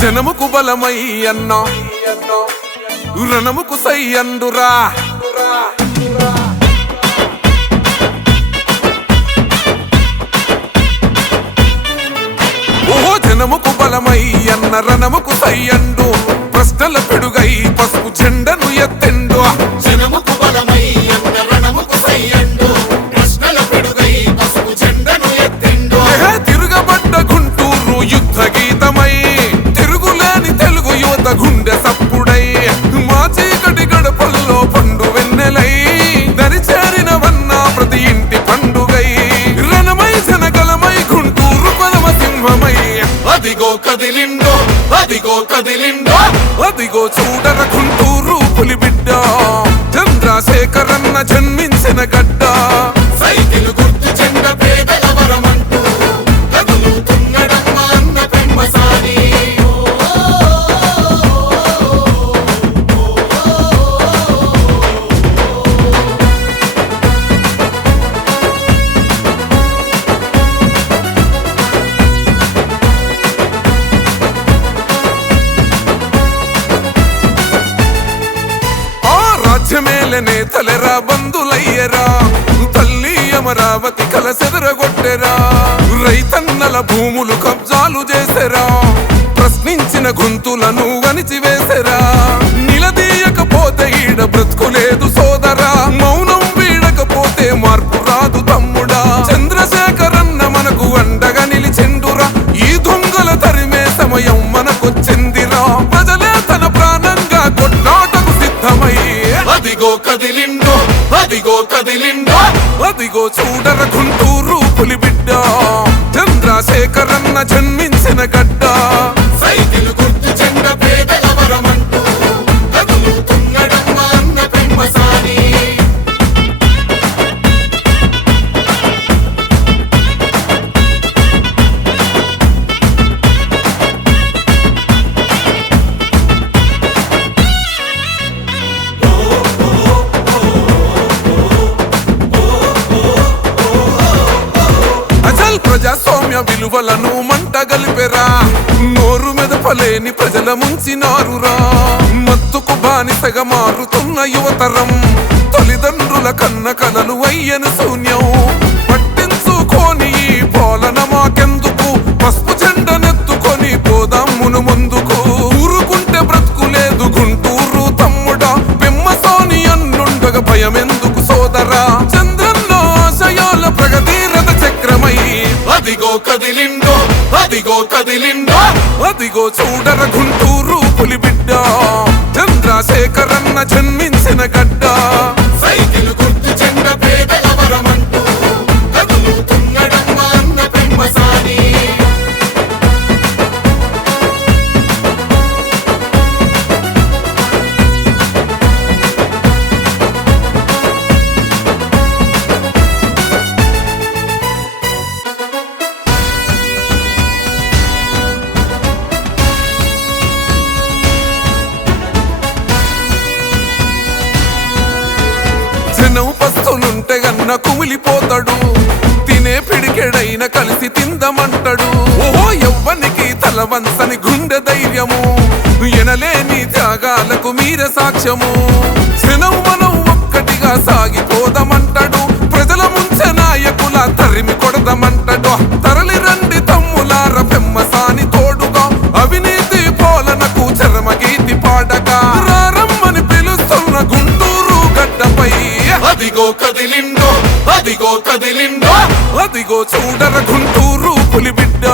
జనముకు బలమై అన్నా రణముకు సై అందురా ఓహో జనముకు బలమై అన్న రణముకు సై అండు ప్రశ్నల పిడుగై పసుపు జెండను ఎత్తెండు జనముకు బలమై అన్న రణముకు సై అండు ప్రశ్నల పిడుగై పసుపు జెండను ఎత్తెండు తిరుగబడ్డ గుంటూరు యుద్ధ గీతమై తిరుగులేని తెలుగు యువత గుండె సప్పుడై మా చీకటి గడపల్లో పండు వెన్నెలై దరిచేరినవన్నా ప్రతి ఇంటి పండుగై రణమై జనగలమై గుంటూరు కొదమ సింహమై అదిగో కదిలిండో అదిగో కదిలిండో అదిగో చూడర గుంటూరు పులిబిడ్డ చంద్రశేఖరన్న జన్మించిన గడ్డ సైకిల్ గుర్తు జెండ పేదల వరమంటూ కదులుతున్నడమ్మ అన్న పెమ్మసాని రాజ్యమేల నేతలెరా బంధులయ్యరా తల్లి అమరావతి కలసెదరగొట్టెరా రైతన్నల భూములు కబ్జాలు చేసెరా ప్రశ్నించిన గొంతులను వణిచివేసెరా నిలదీయకపోతే ఈడ బ్రతుకులేదు సోదరా మౌనం వీడకపోతే మార్పు రాదు తమ్ముడా చంద్రశేఖరన్న మనకు అండగా నిలిచెండురా ఈ దొంగల తరిమే సమయం మనకొచ్చిందిరా ప్రజలే తన ప్రాణంగా కొట్లాటకు సిద్ధమై అదిగో కదిలిండో అదిగో కదిలిండో అదిగో చూడర గుంటూరు పులిబిడ్డ చంద్రశేఖరన్న జన్మించిన గడ్డ సైకిల్ గుర్తు జెండ పేదల వరమంటూ కదులుతున్నడమ్మ అన్న పెమ్మసాని అసలు ప్రజాస్వామ్య విలువలను మంట గలిపెరా నోరు మెదపలేని ప్రజల ముంచినారురా మత్తుకు బానిసగా మారుతున్న యువతరం తల్లిదండ్రుల కన్న కలలు అయ్యను శూన్యం పట్టించుకోని ఈ పాలన మాకెందుకు పసుపు జెండనెత్తుకొని పోదామును ముందుకు ఊరుకుంటే బ్రతుకులేదు గుంటూరు తమ్ముడా పెమ్మసాని అన్నుండగా భయమెందుకు సోదరా చంద్రన్న ఆశయాల ప్రగతి రథ చక్రమై అదిగో కదిలిండో అదిగో కదిలిండో అదిగో చూడర గుంటూరు పులిబిడ్డ చంద్రశేఖరన్న జన్మించిన గడ్డ సైకిల్ గుర్తు జెండ పేదల వరమంటూ కదులుతున్నడమ్మ అన్న పెమ్మసాని జనం పస్తులుంటే గన్న కుమిలిపోతాడు తినే పిడికెడైన కలిసి తిందమంటాడు ఓహో ఎవ్వనికి తల వంచని గుండె ధైర్యము ఎనలేని త్యాగాలకు మీరే సాక్ష్యము జనం మనం ఒక్కటిగా సాగిపోదామంటాడు ప్రజల ముంచె నాయకుల తరిమి కొడదామంటాడు తరలి రండి తమ్ములార పెమ్మసాని తోడుగా అవినీతి పాలనకు చరమగీతి పాడగా రారమ్మని పిలుస్తున్న గుంటూరు గడ్డపై అదిగో కదిలిండో అదిగో కదిలిండో అదిగో చూడర గుంటూరు పులిబిడ్డ